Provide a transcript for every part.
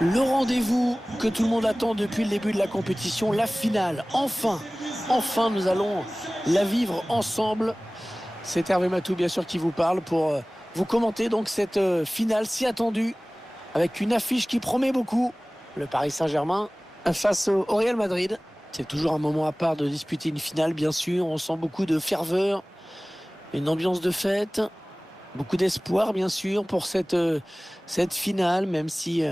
Le rendez-vous que tout le monde attend depuis le début de la compétition, la finale. Enfin, nous allons la vivre ensemble. C'est Hervé Matou, bien sûr, qui vous parle pour vous commenter donc cette finale si attendue, avec une affiche qui promet beaucoup. Le Paris Saint-Germain face au Real Madrid. C'est toujours un moment à part de disputer une finale, bien sûr. On sent beaucoup de ferveur, une ambiance de fête, beaucoup d'espoir, bien sûr, pour cette finale, même si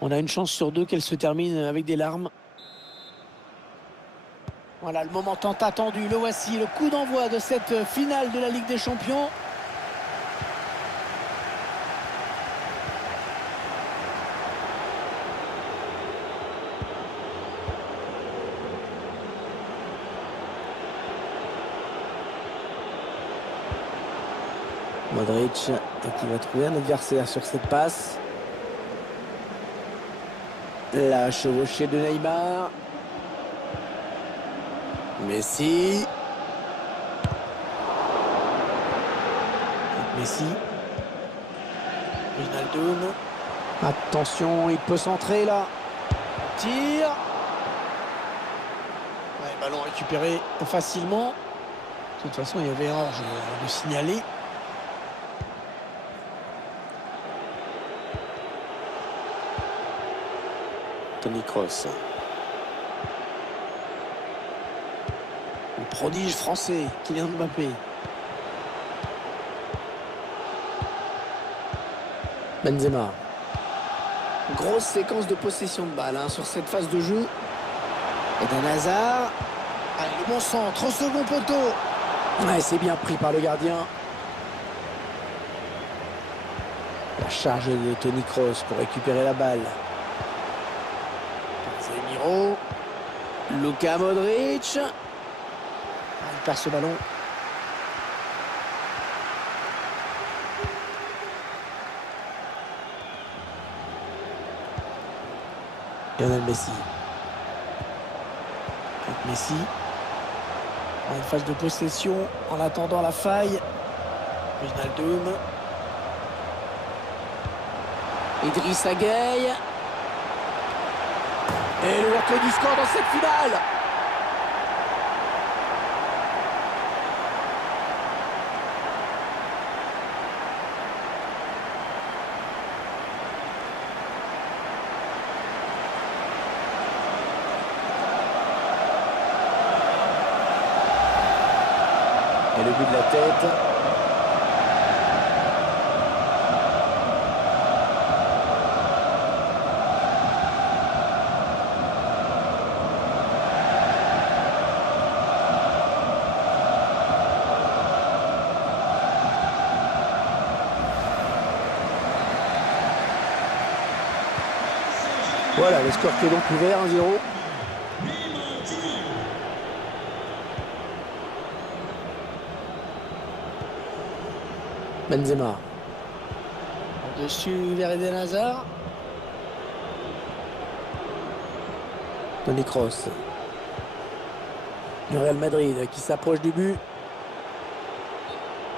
on a une chance sur deux qu'elle se termine avec des larmes. Voilà le moment tant attendu, le voici, le coup d'envoi de cette finale de la Ligue des Champions. Modric qui va trouver un adversaire sur cette passe. La chevauchée de Neymar. Messi. Wijnaldum. Attention, il peut centrer là. Tir. Ouais, ballon récupéré facilement. De toute façon, il y avait erreur, je vais le signaler. Toni Kroos. Le prodige français, Kylian Mbappé. Benzema. Grosse séquence de possession de balle sur cette phase de jeu. Eden Hazard. Allez, le bon centre au second poteau. Ouais, c'est bien pris par le gardien. La charge de Toni Kroos pour récupérer la balle. Casemiro. Luka Modric. Il perd ce ballon. Lionel Messi. Messi. Une phase de possession en attendant la faille. Wijnaldum. Idrissa Gueye. Et l'ouverture du score dans cette finale. Et le but de la tête. Voilà, le score qui est donc ouvert, 1-0. Benzema. Au-dessus vers Eden Hazard. Toni Kroos. Le Real Madrid qui s'approche du but.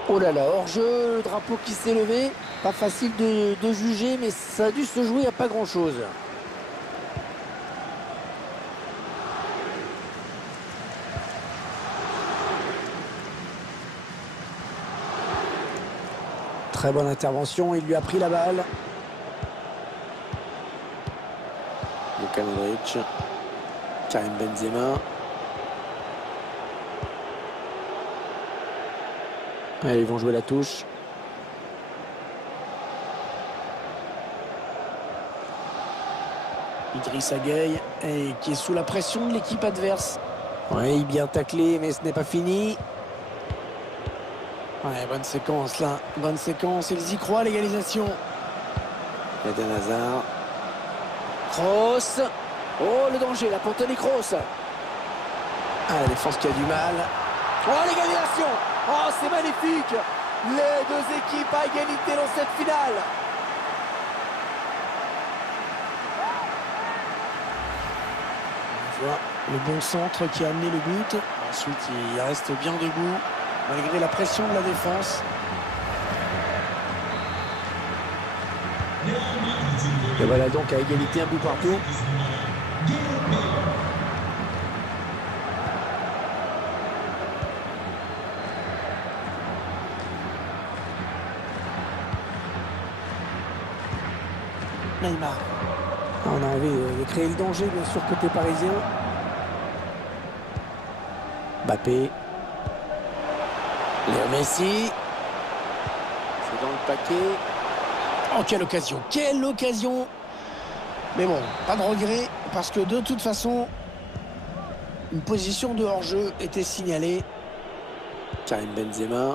Oh là là, hors-jeu, le drapeau qui s'est levé. Pas facile de juger, mais ça a dû se jouer à pas grand-chose. Très bonne intervention, il lui a pris la balle. Luka Modric. Karim Benzema. Allez, ils vont jouer la touche. Idrissa Gueye, qui est sous la pression de l'équipe adverse. Oui, bien taclé, mais ce n'est pas fini. Ouais, bonne séquence là, bonne séquence, ils y croient, l'égalisation. Eden Hazard. Kroos. Oh, le danger là pour Toni Kroos. Ah, la défense qui a du mal. Oh, l'égalisation. Oh, c'est magnifique. Les deux équipes à égalité dans cette finale. On voit le bon centre qui a amené le but. Ensuite, il reste bien debout, malgré la pression de la défense. Et voilà donc à égalité, un but partout. Neymar. On a envie de créer le danger, bien sûr, côté parisien. Mbappé. Léo Messi. C'est dans le paquet. Oh, quelle occasion! Quelle occasion! Mais bon, pas de regret, parce que de toute façon, une position de hors-jeu était signalée. Karim Benzema.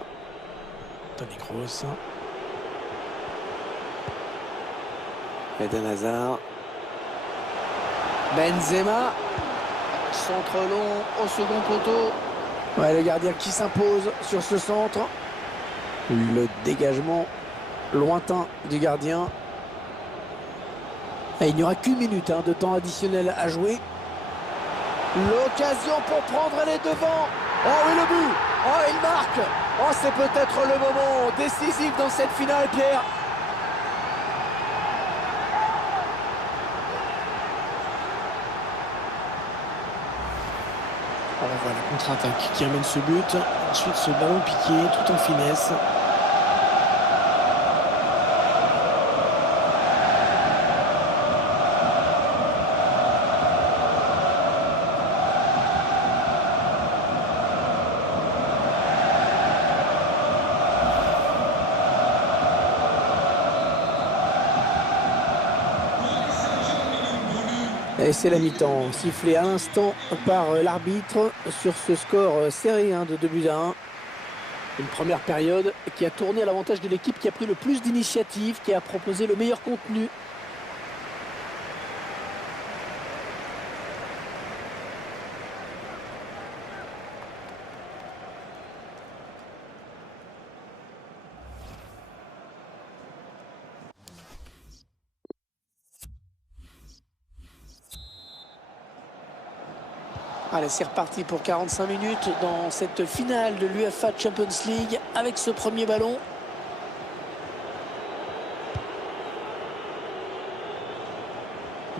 Toni Kroos. Eden Hazard. Benzema. Centre long au second poteau. Ouais, le gardien qui s'impose sur ce centre. Le dégagement lointain du gardien. Et il n'y aura qu'une minute de temps additionnel à jouer. L'occasion pour prendre les devants. Oh oui, le but. Oh, il marque. Oh, c'est peut-être le moment décisif dans cette finale, Pierre. On voit la contre-attaque qui amène ce but. Ensuite, ce ballon piqué tout en finesse. Et c'est la mi-temps, sifflé à l'instant par l'arbitre sur ce score serré de 2-1. Une première période qui a tourné à l'avantage de l'équipe qui a pris le plus d'initiative, qui a proposé le meilleur contenu. Allez, c'est reparti pour 45 minutes dans cette finale de l'UEFA Champions League avec ce premier ballon.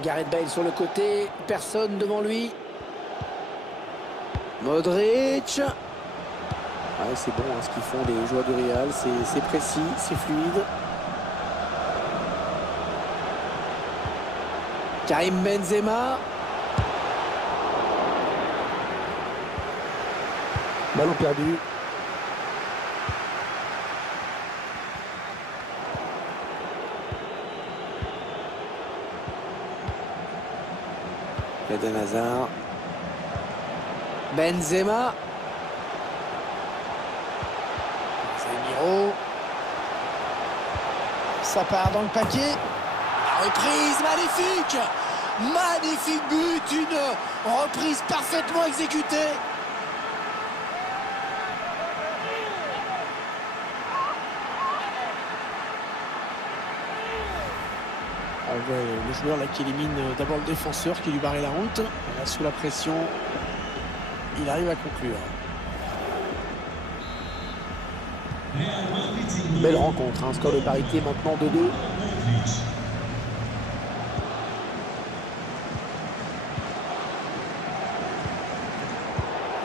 Gareth Bale sur le côté, personne devant lui. Modric. Ouais, c'est bon ce qu'ils font les joueurs du Real, c'est précis, c'est fluide. Karim Benzema. Ballon perdu. Eden Hazard. Benzema. Casemiro. Ça part dans le paquet. La reprise magnifique. Magnifique but. Une reprise parfaitement exécutée. Le joueur là qui élimine d'abord le défenseur qui lui barrait la route. Là, sous la pression, il arrive à conclure. Belle rencontre, score de parité maintenant 2-2.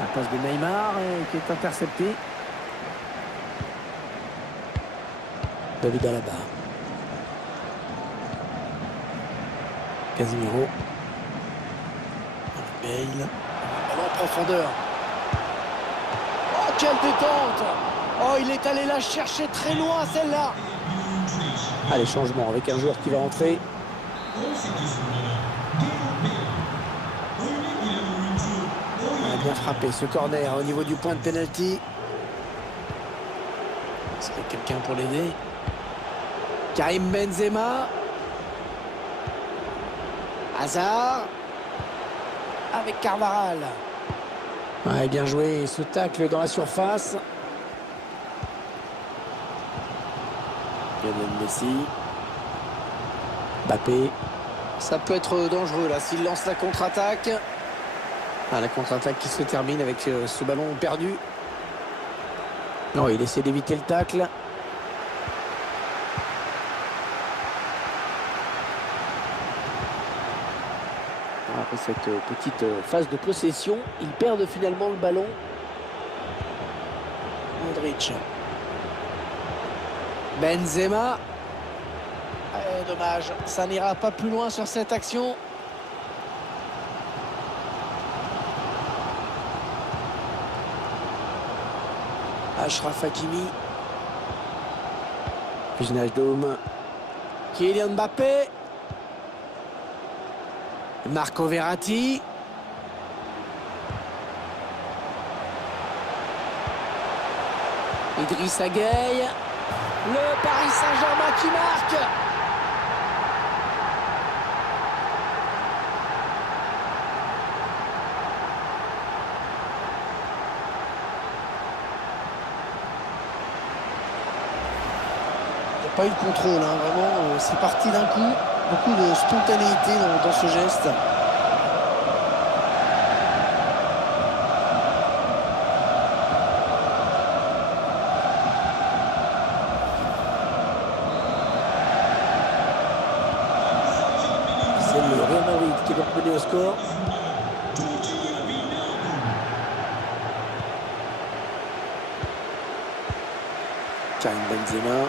La passe de Neymar qui est interceptée. David Alaba. Casemiro. Bale. Ballon en profondeur. Oh, quelle détente! Oh, il est allé la chercher très loin, celle-là. Allez, changement avec un joueur qui va entrer. On a bien frappé ce corner au niveau du point de pénalty. Est-ce qu'il y a quelqu'un pour l'aider? Karim Benzema. Hazard avec Carvajal. Ouais, bien joué, ce tacle dans la surface. Lionel Messi. Mbappé. Ça peut être dangereux là s'il lance la contre-attaque. La contre-attaque qui se termine avec ce ballon perdu. Non, il essaie d'éviter le tacle. Après cette petite phase de possession, ils perdent finalement le ballon. Modric. Benzema. Dommage, ça n'ira pas plus loin sur cette action. Achraf Hakimi. Wijnaldum. Kylian Mbappé. Marco Verratti. Idrissa Gueye. Le Paris Saint-Germain qui marque. Pas eu de contrôle, hein, vraiment, c'est parti d'un coup, beaucoup de spontanéité dans ce geste. C'est le Real Madrid qui est donc mené au score. Karim Benzema.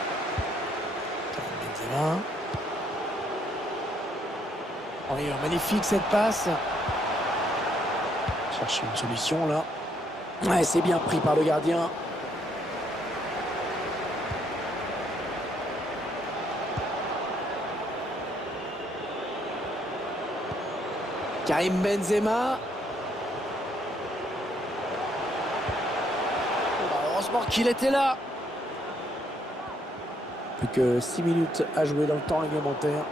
Oui, magnifique cette passe. Chercher une solution là. Ouais, c'est bien pris par le gardien. Karim Benzema. Heureusement qu'il était là. Plus que 6 minutes à jouer dans le temps réglementaire.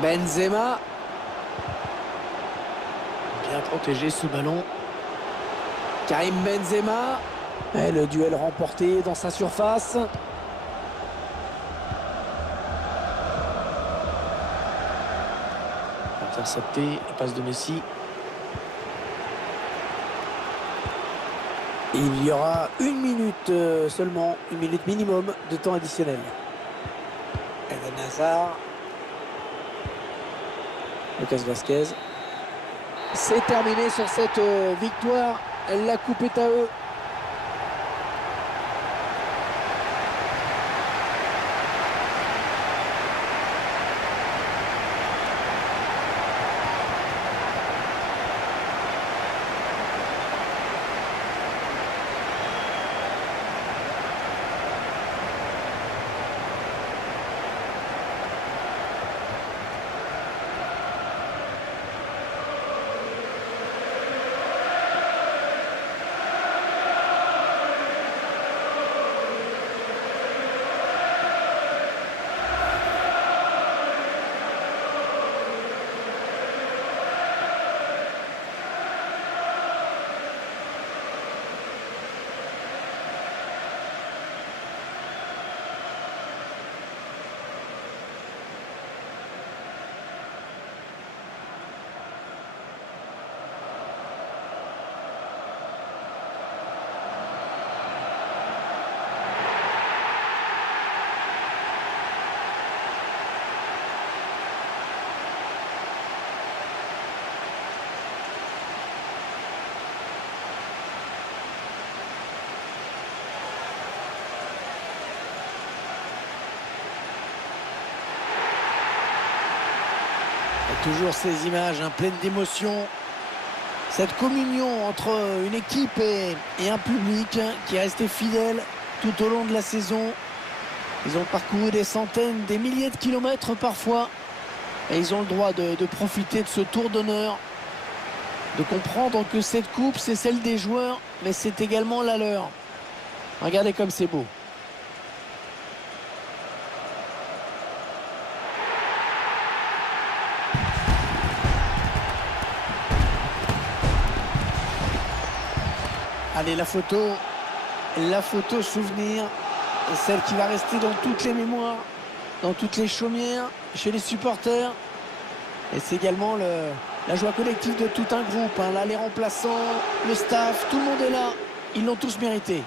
Benzema. Bien protégé ce ballon. Karim Benzema. Et le duel remporté dans sa surface. Intercepté, la passe de Messi. Il y aura 1 minute seulement, 1 minute minimum de temps additionnel. Eden Hazard. Lucas Vazquez. C'est terminé sur cette victoire. La coupe est à eux. Et toujours ces images pleines d'émotion. Cette communion entre une équipe et un public qui est resté fidèle tout au long de la saison. Ils ont parcouru des centaines, des milliers de kilomètres parfois. Et ils ont le droit de profiter de ce tour d'honneur. De comprendre que cette coupe, c'est celle des joueurs, mais c'est également la leur. Regardez comme c'est beau. Allez, la photo souvenir, et celle qui va rester dans toutes les mémoires, dans toutes les chaumières, chez les supporters. Et c'est également la joie collective de tout un groupe. Là, les remplaçants, le staff, tout le monde est là. Ils l'ont tous mérité.